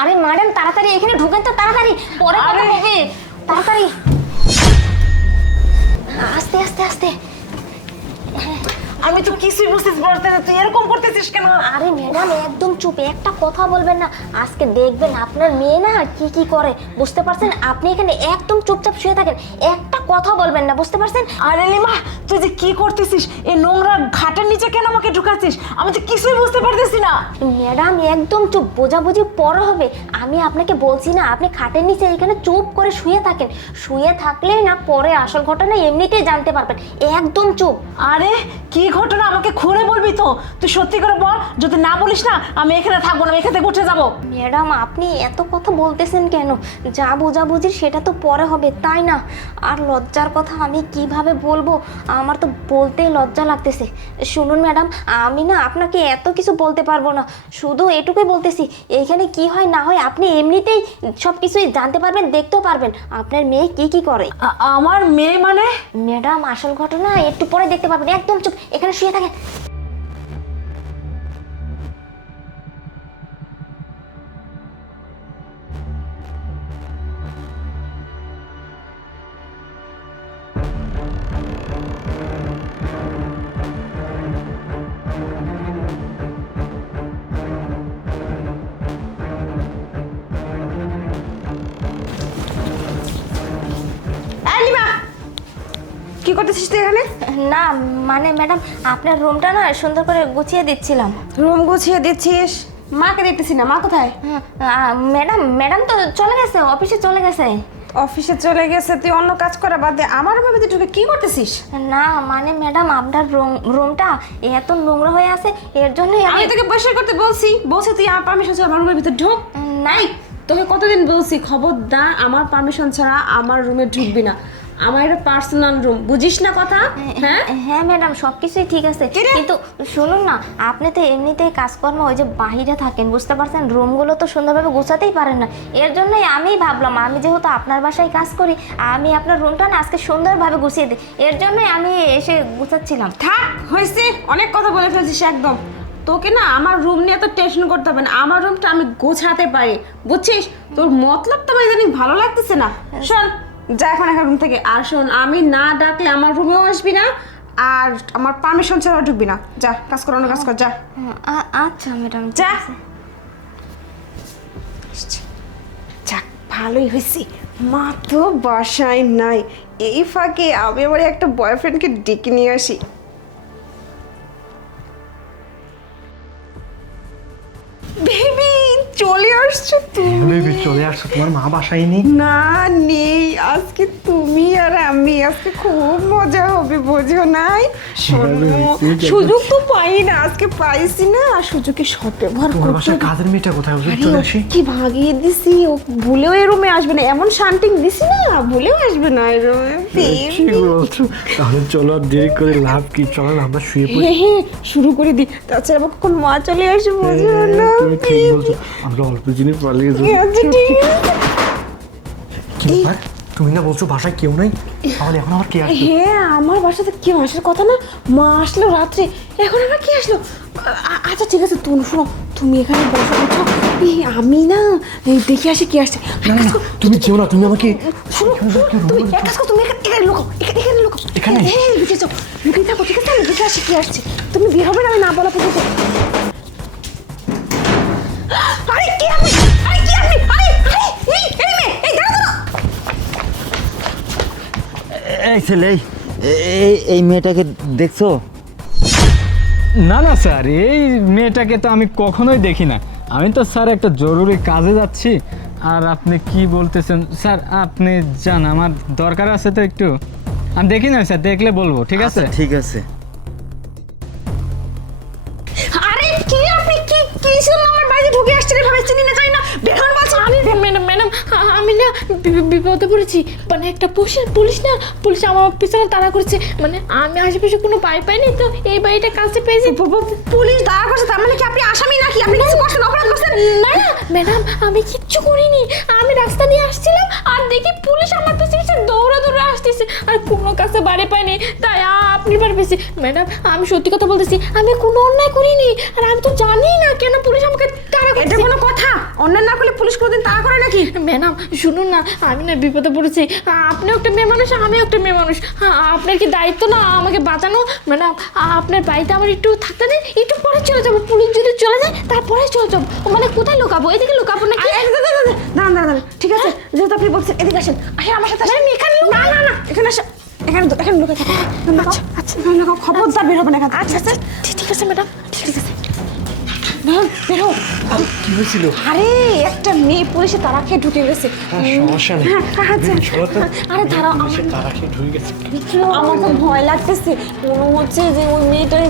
আরে ম্যাডাম তাড়াতাড়ি এখানে ঢুকেন তো, তাড়াতাড়ি, পরে কথা হবে, তাড়াতাড়ি। আস্তে আস্তে আস্তে। আমি তো কিছুই বুঝতে পারছি না, তুই এরকম করতেছিস কেন? আরে ম্যাডাম একদম চুপ, একটা কথা বলবেন না। আজকে দেখবেন আপনার মেয়ে না কি কি করে, বুঝতে পারছেন? আপনি এখানে একদম চুপচাপ শুয়ে থাকেন, একটা কথা বলবেন না, বুঝতে পারছেন? আরে লিমা, তুই যে কি করতেছিস? এই নোংরা ঘাটের নিচে কেন আমাকে ঢুকাচ্ছিস? আমি তো কিছুই বুঝতে পারতেছি না। ম্যাডাম একদম চুপ, বোঝাবুঝি পরে হবে। আমি আপনাকে বলছি না, আপনি খাটের নিচে এখানে চুপ করে শুয়ে থাকেন, শুয়ে থাকলেই না পরে আসল ঘটনা এমনিতেই জানতে পারবেন। একদম চুপ। আরে কি ঘটনা আমাকে খুলে বলবি তো? তুই সত্যি করে বল, যদি না বলিস না আমি এখানে থাকবো না, আমি এখান থেকে উঠে যাবো। ম্যাডাম আপনি এত কথা বলতেছেন কেন? যা বোঝাবুঝি সেটা তো পরে হবে, তাই না? আর লজ্জার কথা আমি কিভাবে বলবো, আমার তো বলতেই লজ্জা লাগতেছে। শুনুন ম্যাডাম, আমি না আপনাকে এত কিছু বলতে পারবো না, শুধু এটুকুই বলতেছি, এখানে কি হয় না হয় আপনি এমনিতেই সব কিছুই জানতে পারবেন, দেখতেও পারবেন আপনার মেয়ে কি কি করে। আমার মেয়ে মানে? ম্যাডাম আসল ঘটনা একটু পরে দেখতে পারবেন, একদম চুপ, এখানে শুয়ে থাকেন। এই লিমা, কি করতেছিস তুই এখানে? না মানে ম্যাডাম আপনার রুমটা না সুন্দর করে গুছিয়ে দিচ্ছিলাম। রুম গুছিয়ে দিচ্ছিস? মাকে দেখতেছি না, মা কোথায়? ম্যাডাম ম্যাডাম তো চলে গেছে, অফিসে চলে গেছে। অফিসে চলে গেছে? তুই অন্য কাজ করা বাদ দে, আমার রুমে ঢুকে কি করতেছিস? না মানে ম্যাডাম আপনার রুমটা এত নোংরা হয়ে আছে, এর জন্যই আমি তোকে পরিষ্কার করতে বলছি তুই আমার পারমিশন ছাড়া আমার রুমের ভিতরে ঢুক নাই। তোকে কতদিন বলছি খবরদার আমার পারমিশন ছাড়া আমার রুমে ঢুকবি না, আমার এটা পার্সোনাল রুম, বুঝিস না কথা? হ্যাঁ হ্যাঁ ম্যাডাম সব কিছুই ঠিক আছে, কিন্তু শুনুন না, আপনি তো এমনিতেই কাজকর্ম ওই যে বাহিরে থাকেন, বুঝতে পারছেন, রুমগুলো তো সুন্দরভাবে গুছাতেই পারেন না। এর জন্যই আমি ভাবলাম, আমি যেহেতু আপনার বাসায় কাজ করি, আমি আপনার রুমটা না আজকে সুন্দরভাবে গুছিয়ে দিই, এর জন্যই আমি এসে গুছাচ্ছিলাম। থাক, হয়েছে, অনেক কথা বলে ফেলছিস একদম। তোকে না আমার রুম নিয়ে তো টেনশন করতে হবে না, আমার রুমটা আমি গোছাতে পারি, বুঝছিস? তোর মতলব তো আমার ইদানিং ভালো লাগতেছে না। শোন, যা এখন রুম থেকে। আর শোন, আমি না ডাকলে আমার রুমেও আসবি না, আর আমার পারমিশন ছাড়াও ঢুকবি না। যা, কাজ কর, অন্য কাজ কর, যা। আচ্ছা ম্যাডাম, যা। যাক, ভালোই হয়েছে, মা তো বাসায় নাই, এই ফাঁকে আমি আমার একটা বয়ফ্রেন্ডকে ডেকে নিয়ে আসি। বেবি চলে আসছো তুমি? বেবি চলে আসছো, তোমার মা বাসায় নেই? না নেই, আজকে তুমি আর আমি, আজকে খুব মজা হবে, বোঝো নাই? শোনো, সুযোগ তো পাই না, আজকে পাইছি না, আর সুযোগে সব ব্যবহার তোমার করতে বাসায় হবে। কাজের মেয়েটা কোথায়? ওকে আরে চলে ও আসি। কি ভাগিয়ে দিছি, ও ভুলেও এ রুমে আসবে না, এমন শান্তিং দিছি না, ভুলেও আসবে না এ রুমে। কি বলছো? তাহলে চলো, আর দেরি করে লাভ কি, চলো না আমরা শুয়ে পড়ি। হ্যাঁ, শুরু করে দি, তাছাড়া আবার কখন মা চলে আসে বোঝো না। তুমি ঠিক বলছো, আমরা অল্প জিনিস পালিয়ে যাবো। আচ্ছা, ঠিক আছে। কি ব্যাপার? তুমি না বলছো বাসায় কেউ নাই, তাহলে এখন আবার কে আসবে? হ্যাঁ, আমার বাসাতে কেউ আসার কথা না, মা আসলো রাত্রে, এখন আবার কি আসলো? আচ্ছা ঠিক আছে, তুমি শোনো, তুমি এখানে বসো, বুঝছো? আমি না দেখে আসি কি আসছে। না না, তুমি যেও না, তুমি আমাকে শোনো, তুমি এক কাজ করো, তুমি এখানে লুকাও, এখানে লুকাও। এখানে? হ্যাঁ, লুকিয়ে যাও, লুকিয়ে থাকো, ঠিক আছে? আমি দেখে আসি কি আসছে, তুমি বের হবে না আমি না বলা পর্যন্ত। আরে কি আপনি, আরে কি আপনি, আরে আরে এই মেয়ে, এই দাঁড়া দাঁড়া। এই ছেলে, এই মেয়েটাকে দেখছো? না না স্যার, এই মেয়েটাকে তো আমি কখনোই দেখি না, আমি তো স্যার একটা জরুরি কাজে যাচ্ছি। আর আপনি কি বলতেছেন স্যার? আপনি যান, আমার দরকার আছে তো একটু, আমি দেখি না স্যার, দেখলে বলবো, ঠিক আছে? আচ্ছা, ঠিক আছে। আরে কি আপনি, কি ছিলেন আমার বাড়িতে ঢুকে আসছেন এভাবে, চিনি না জানি না, বের হন বলছি। ম্যাডাম ম্যাডাম, আমি না বিপদে পড়েছি, মানে একটা পুলিশ আমার পিছনে তাড়া করছে, মানে আমি আশেপাশে কোনো পাইনি, তো এই বাড়িটা কাছে পেয়েছি। পুলিশ দাঁড়া করছে, তার মানে কি আপনি আসামি নাকি? আপনি কিছু করছেন, অপরাধ করছেন? না না ম্যাডাম, আমি কিচ্ছু করিনি, আমি রাস্তা দিয়ে আসছিলাম আর দেখি পুলিশ আমার পিছনে দৌড়ে আসছে, খুঁজতেছি আর কোনো কাছে বাড়ি পাইনি, তাই আপনি বার পেয়েছি। ম্যাডাম আমি সত্যি কথা বলতেছি, আমি কোনো অন্যায় করিনি, আর আমি তো জানি না কেন পুলিশ আমাকে তাড়া এটা করছে। কোনো কথা? অন্যায় না করলে পুলিশ কোনোদিন তাড়া করে নাকি? ম্যাডাম শুনুন না, আমি না বিপদে পড়েছি, আপনিও একটা মেয়ে মানুষ আমিও একটা মেয়ে মানুষ, আপনার কি দায়িত্ব না আমাকে বাঁচানো? ম্যাডাম আপনার বাড়িতে আমার একটু থাকতে দেন, একটু পরে চলে যাবো, পুলিশ যদি চলে যায় তারপরে চলে যাবো। মানে কোথায় লুকাবো? এদিকে লুকাবো নাকি? দাঁড়ান, ঠিক আছে, যেহেতু আপনি বলছেন এদিকে আসেন, আসেন আমার সাথে আসেন। এখানে না এখানে আসেন, এখানে লুকে থাকো। আচ্ছা খবরদার বের হবে না এখান থেকে। আচ্ছা আচ্ছা ঠিক আছে ম্যাডাম, ঠিক আছে। বের হও। কি হয়েছিল? আরে একটা মেয়ে পুলিশে তারা খেয়ে ঢুকে গেছে। সমস্যা নেই। আচ্ছা আরে দাঁড়াও, তারা খেয়ে ঢুকে গেছে। আমার তো ভয় লাগতেছে, মনে হচ্ছে যে ওই মেয়েটার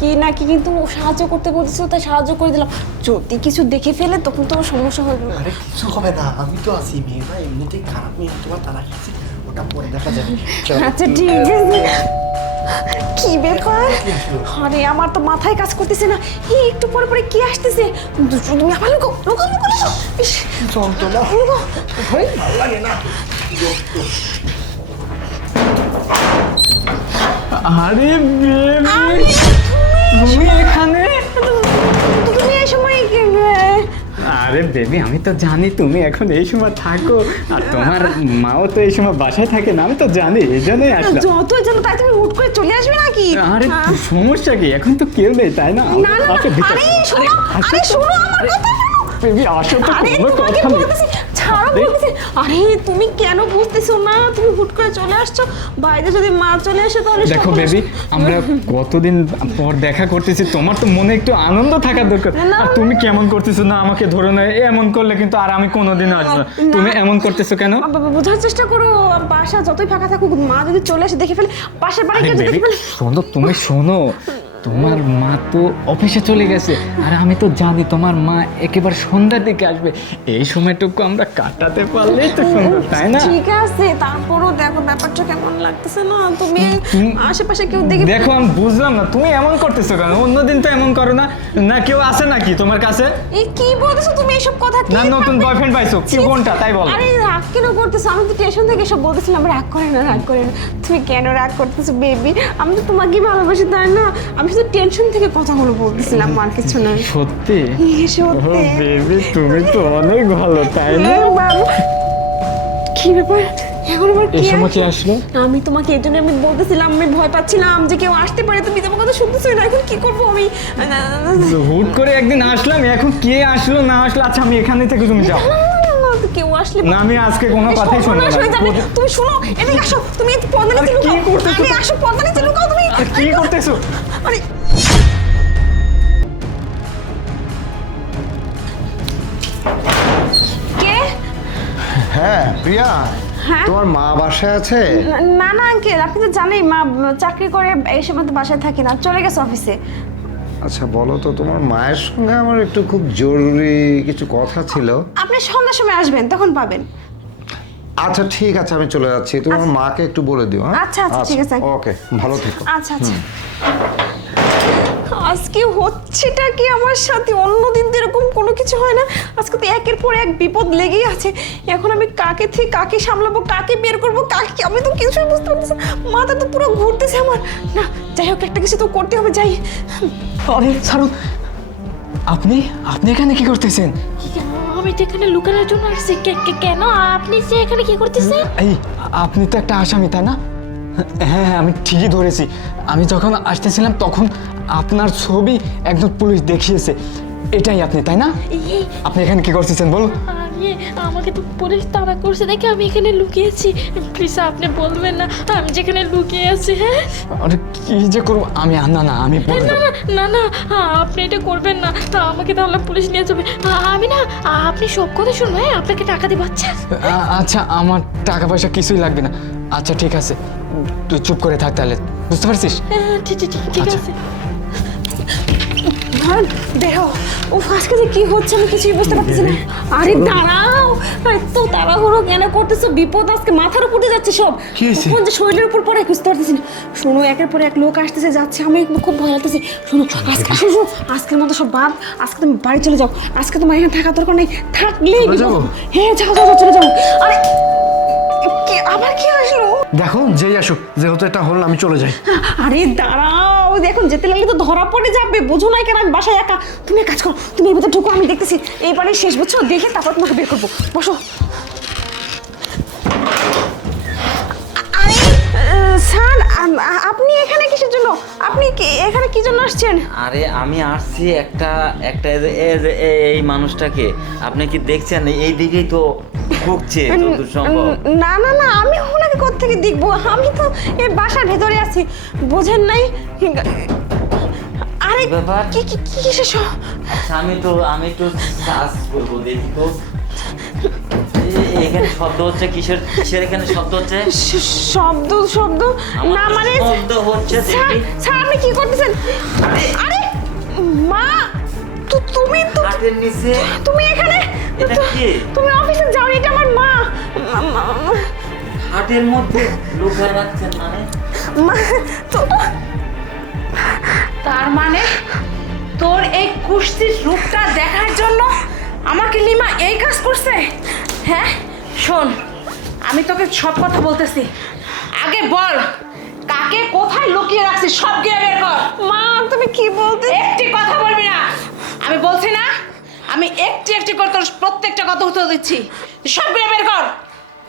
কি নাকি, কিন্তু ও সাহায্য করতে বলতেছিল তাই সাহায্য করে দিলাম। যদি কিছু দেখে ফেলে তখন তো সমস্যা হবে। আরে কিছু হবে না, আমি তো আছি। মেয়েটা এমনিতেই খারাপ মেয়ে, তোমার তারা খেয়েছে, ওটা পরে দেখা যাবে। আচ্ছা ঠিক আছে। কি ব্যাপার? আরে আমার তো মাথায় কাজ করতেছে না, এই একটু পরে পরে কি আসতেছে? তুমি আমার লোক যন্ত্রণা ভাই, ভালো লাগে না। আরে বেবি, তুমি এখানে? তুমি এই সময় আরে বেবি, আমি তো জানি তুমি এখন এই সময় থাকো, আর তোমার মাও তো এই সময় বাসায় থাকে না, আমি তো জানি, এই জন্যই আসলাম। যতই জানো তাই তুমি হুট করে চলে আসবে নাকি? আরে সমস্যা কি, এখন তো কেউ নেই তাই না? না না, আসো ভিতরে। আরে শোনো আমার কথা। বেবি আসো তো, আরে কোনো তোমাকে কথা নেই। বলতেছি, ছাড়ো বলতেছি। আরে তুমি কেন বুঝতেছো না? তুমি হুট করে চলে আসছো, বাইরে যদি মা চলে আসে তাহলে দেখো সর্বনাশ। বেবি, আমরা কতদিন পর দেখা করতেছি, তোমার তো মনে একটু আনন্দ থাকা দরকার। না। আর তুমি কেমন করতেছো না, আমাকে ধরো না, এমন করলে কিন্তু আর আমি কোনোদিন আসবো না। তুমি এমন করতেছো কেন? বোঝার চেষ্টা করো, বাসা যতই ফাঁকা থাকুক মা যদি চলে আসে দেখে ফেলে, পাশের বাড়ি আরে কেউ যদি বেবি দেখে ফেলে। শোনো, তুমি শোনো, তোমার মা তো অফিসে চলে গেছে, আর আমি তো জানি তোমার মা একেবারে সন্ধ্যার দিকে আসবে। এই সময়টুকু আমরা কাটাতে পারলেই তো সুন্দর, তাই না? ঠিক আছে, তারপরও দেখো ব্যাপারটা কেমন লাগতেছে না? তুমি আশেপাশে কেউ দেখে দেখো আমি বুঝলাম না, তুমি এমন করতেছো কেন? অন্যদিন তো এমন করো না। না কেউ আছে নাকি তোমার কাছে? এই কি বলতেছো তুমি এসব কথা? কি না নতুন বয়ফ্রেন্ড পাইছো? কি কোনটা তাই বলো। আরে রাগ কেন করতেছো? আমি তো টেনশন থেকে এসব বলতেছিলাম, রাগ করে না। তুমি কেন রাগ করতেছো বেবি? আমি তো তোমাকে ভালোবাসি তাই না? আমি শুধু টেনশন থেকে কথাগুলো বলতেছিলাম, আর কিছু না। সত্যি? সত্যি বেবি তুমি তো অনেক ভালো, তাই না? বাবু, কি ব্যাপার এখন আবার এই কি সময় কি আসলো? আমি তোমাকে এই জন্য আমি বলতেছিলাম, আমি ভয় পাচ্ছিলাম যে কেউ আসতে পারে, তুমি তোমার কথা শুনতেছোই না। এখন কি করবো আমি? হুট করে একদিন আসলাম, এখন কে আসলো না আসলো, আচ্ছা আমি এখানে থেকে তুমি যাও। কেউ আসলে না আমি আজকে কোনো কথাই শুনবো সর্বনাশ হয়ে যাবে। না। তুমি শুনো, এদিকে আসো, তুমি এই পর্দা নিচে আরে কি লুকাও। করতেছো? আরে আসো, পর্দা নিচে লুকাও তুমি। আর কি করতেছো? আরে কে? হ্যাঁ প্রিয়া, হ্যাঁ? তোমার মা বাসায় আছে? না না আঙ্কেল, আপনি তো জানেন মা চাকরি করে এই সময় তো বাসায় থাকে না, চলে গেছে অফিসে। আচ্ছা বলো তো, তোমার মায়ের সঙ্গে আমার একটু খুব জরুরি কিছু কথা ছিল। আপনি সন্ধ্যার সময় আসবেন, তখন পাবেন। আচ্ছা ঠিক আছে, আমি চলে যাচ্ছি। তোমার মাকে একটু বলে দিও। হ্যাঁ আচ্ছা, ঠিক আছে। ওকে, ভালো থেকো। আচ্ছা আজকে হচ্ছেটা কি আমার সাথে? অন্যদিন তো এরকম কোনো কিছু হয় না, আজকে তো একের পর এক বিপদ লেগেই আছে। এখন আমি কাকে থেকে কাকে সামলাবো, কাকে বের করবো, কাকে, আমি তো কিছুই বুঝতে পারছি না। মাথা তো পুরো ঘুরতেছে আমার। না যাই হোক, একটা কিছু তো করতে হবে, যাই। আরে ছাড়ো, আপনি আপনি এখানে কি করতেছেন? আমি তো এখানে লুকানোর জন্য আসছি। কেন আপনি যে এখানে কি করতেছেন? এই আপনি তো একটা আসামি তাই না? হ্যাঁ হ্যাঁ, আমি ঠিকই ধরেছি। আমি যখন আসতেছিলাম তখন আপনার ছবি একজন পুলিশ দেখিয়েছে। এটাই আপনি তাই না? এই আপনি এখানে কি করতেছেন বল? আরে আমাকে তো পুলিশ তাড়া করছে দেখে আমি এখানে লুকিয়েছি। প্লিজ আপনি বলবেন না আমি যেখানে লুকিয়ে আছি। হ্যাঁ আরে কি যে করবো আমি? না আমি বলে না দেবো। না না না, আপনি এটা করবেন না, আমাকে তাহলে পুলিশ নিয়ে যাবে। আমি না, আপনি সব কথা শুনবো। হ্যাঁ আপনাকে টাকা দেবো। আচ্ছা আচ্ছা আমার টাকা পয়সা কিছুই লাগবে না। আচ্ছা ঠিক আছে, তুই চুপ করে থাক তাহলে, বুঝতে পারছিস? ঠিক আচ্ছা। আছে। দেখো ও আজকে যে কি হচ্ছে আমি কিছুই বুঝতে পারতেছি না। আরে দাঁড়াও, এত তাড়াহুড়ো কেন করতেছো? বিপদ আজকে মাথার উপর দিয়ে যাচ্ছে সব। কি হয়েছে? কোন যে শরীরের উপর পড়ে বুঝতে পারতেছি না। শোনো, একের পর এক লোক আসতেছে যাচ্ছে, আমি খুব ভয় লাগতেছে। শোনো শোনো, আজকের মতো সব বাদ, আজকে তুমি বাড়ি চলে যাও। আজকে তোমার এখানে থাকার দরকার নেই, থাকলেই চলে যাবো? হ্যাঁ যাও চলে যাও। আরে কি আবার কি আসলো? দেখো যেই আসুক, যেহেতু এটা হল আমি চলে যাই। আরে দাঁড়াও, এখন যেতে লাগলে তো ধরা পড়ে যাবে, বুঝো না কেন আমি বাসায় একা। তুমি এক কাজ করো, তুমি এর ভিতরে ঢুকো, আমি দেখতেছি। এইবারে শেষ বুঝছো, দেখে তারপর তোমাকে বের করবো। বসো। আরে স্যার, আপনি এখানে কিসের জন্য? আপনি এখানে কি জন্য আসছেন? আরে আমি আসছি একটা এই মানুষটাকে আপনি কি দেখছেন? এই দিকেই তো ঢুকছে যতদূর সম্ভব। না না না, আমি ওনাকে কোত্থেকে দেখবো? আমি তো এই বাসার ভেতরে আছি, বোঝেন নাই? আরে ব্যাপার? কি কি কিসের আচ্ছা, আমি একটু সার্চ করবো, দেখি তো এখানে শব্দ হচ্ছে। কিসের এখানে শব্দ হচ্ছে? শব্দ না মানে শব্দ হচ্ছে স্যার, দেখি। স্যার আপনি কি করতেছেন? আরে মা, তুমি হাতের নিচে তুমি এখানে? এটা কি? তুমি অফিসে যাও, এটা আমার মা। হাতের মধ্যে লুকায় রাখছেন মানে? মা তো তার মানে তোর এই কুস্তির রূপটা দেখার জন্য আমাকে লিমা এই কাজ করছে? হ্যাঁ শোন, আমি তোকে সব কথা বলতেছি, আগে বল কাকে কোথায় লুকিয়ে রাখছিস, সব গিয়ে বের কর। মা, তুমি কি বলতে? একটি কথা বলবি না, আমি বলছি না, আমি একটি করে তোর প্রত্যেকটা কথা উত্তর দিচ্ছি, সব গিয়ে বের কর।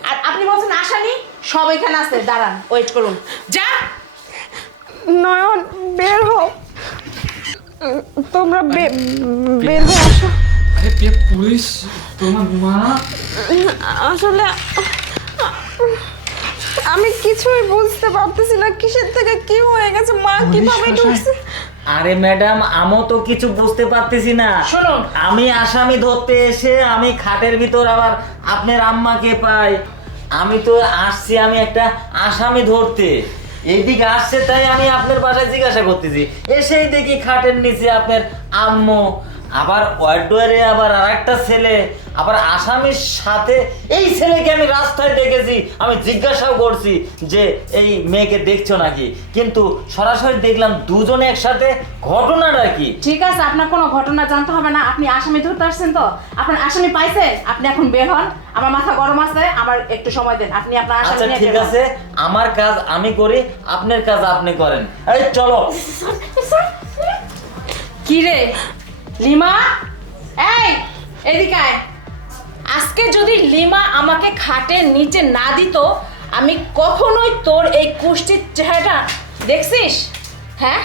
আর আপনি বলছেন আসামি, সব এখানে আছে, দাঁড়ান, ওয়েট করুন, যা। নয়ন, বের হও, তোমরা বের হও, আসো। আরে পুলিশ, তোমার মা? আসলে আমি কিছুই বুঝতে পারতেছি না, কিসের থেকে কি হয়ে গেছে, মা কিভাবে ঢুকছে। আরে ম্যাডাম, আমিও তো কিছু বুঝতে পারতেছি না। শুনুন, আমি আসামি ধরতে এসে আমি খাটের ভিতর আবার আপনার আম্মাকে পাই। আমি তো আসছি আমি একটা আসামি ধরতে, এইদিকে আসছে তাই আমি আপনার বাসায় জিজ্ঞাসা করতেছি। এসেই দেখি খাটের নিচে আপনার আম্মু, আবার ওয়ার্ডওয়ারে আবার আরেকটা ছেলে, আবার আসামির সাথে এই ছেলেকে আমি রাস্তায় দেখেছি। আমি জিজ্ঞাসাও করছি যে এই মেয়েকে দেখছো নাকি, কিন্তু সরাসরি দেখলাম দুজনে একসাথে। ঘটনাটা কি? ঠিক আছে, আপনার কোনো ঘটনা জানতে হবে না, আপনি আসামি ধরতে আসছেন তো, আপনার আসামি পাইছে, আপনি এখন বের হন। আমার মাথা গরম আছে, আমার একটু সময় দেন, আপনি আপনার আসামি আচ্ছা নিয়ে ঠিক বের হন। আছে, আমার কাজ আমি করি, আপনার কাজ আপনি করেন। এই চলো। কি রে লিমা, এই এদিকে আয়। আজকে যদি লিমা আমাকে খাটের নিচে না দিত, আমি কখনোই তোর এই কুষ্টির চেহারাটা দেখছিস? হ্যাঁ,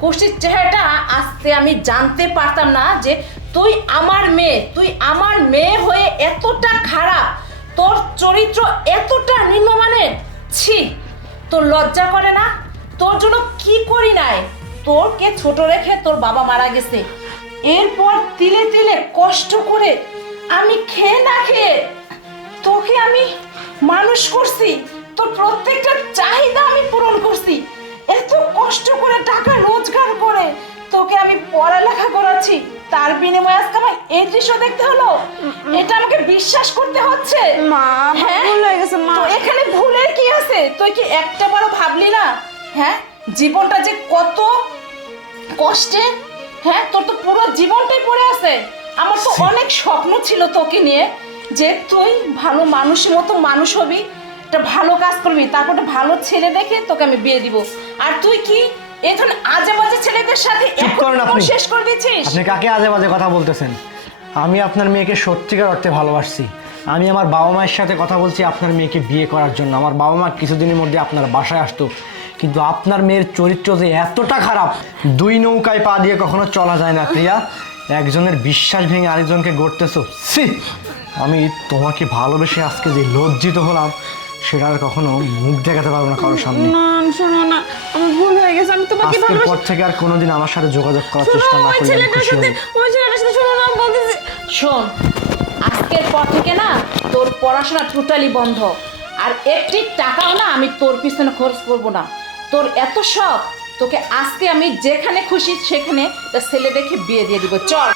কুষ্টির চেহারাটা আজকে আমি জানতে পারতাম না যে তুই আমার মেয়ে হয়ে এতটা খারাপ, তোর চরিত্র এতটা নিম্নমানের। ছি, তোর লজ্জা করে না? তোর জন্য কি করি নাই, তোরকে ছোট রেখে তোর বাবা মারা গেছে, এরপর তিলে তিলে কষ্ট করে আমি খেয়ে না খেয়ে তোকে আমি মানুষ করছি, তোর প্রত্যেকটা চাহিদা আমি পূরণ করছি, এত কষ্ট করে টাকা রোজগার করে তোকে আমি পড়ালেখা করাচ্ছি, তার বিনিময়ে আজকে আমার এই দৃশ্য দেখতে হলো? এটা আমাকে বিশ্বাস করতে হচ্ছে? মা, আমার ভুল হয়ে গেছে, মা। তো এখানে ভুলের কি আছে? তুই কি একটা বারও ভাবলি না? হ্যাঁ, জীবনটা যে কত কষ্টে, হ্যাঁ, তোর তো পুরো জীবনটাই পড়ে আছে। আমার তো অনেক স্বপ্ন ছিল তোকে নিয়ে, যে তুই ভালো মানুষের মতো মানুষ হবি, একটা ভালো কাজ করবি, তারপর একটা ভালো ছেলে দেখে তোকে আমি বিয়ে দিব। আর তুই কি এখন আজে বাজে ছেলেদের সাথে চুপ করেন আপনি। শেষ করে দিচ্ছিস? আপনি কাকে আজে বাজে কথা বলতেছেন? আমি আপনার মেয়েকে সত্যিকার অর্থে ভালোবাসছি। আমি আমার বাবা মায়ের সাথে কথা বলছি আপনার মেয়েকে বিয়ে করার জন্য। আমার বাবা মা কিছুদিনের মধ্যে আপনার বাসায় আসতো, কিন্তু আপনার মেয়ের চরিত্র যে এতটা খারাপ, দুই নৌকায় পা দিয়ে কখনো চলা যায় না প্রিয়া। একজনের বিশ্বাস ভেঙে আরেকজনকে গড়তেছো। ছি, আমি তোমাকে ভালোবেসে আজকে যে লজ্জিত হলাম, সেটা আর কখনো মুখ দেখাতে পারবো না কারোর সামনে। না, শোনো না, আমার ভুল হয়ে গেছে, আমি তোমাকে আজকের ভালোবাসি। পর থেকে আর কোনোদিন আমার সাথে যোগাযোগ করার চেষ্টা না ওই করলে আমি ছেলেটার খুশি সাথে, হব। ওই ছেলেটার সাথে, শোনো না, আমি বলতেছি। শোন, আজকের পর থেকে না তোর পড়াশোনা টোটালি বন্ধ, আর একটি টাকাও না আমি তোর পিছনে খরচ করব না। তোর এত শখ, তোকে আজকে আমি যেখানে খুশি সেখানে ছেলে দেখে বিয়ে দিয়ে দিব। চল।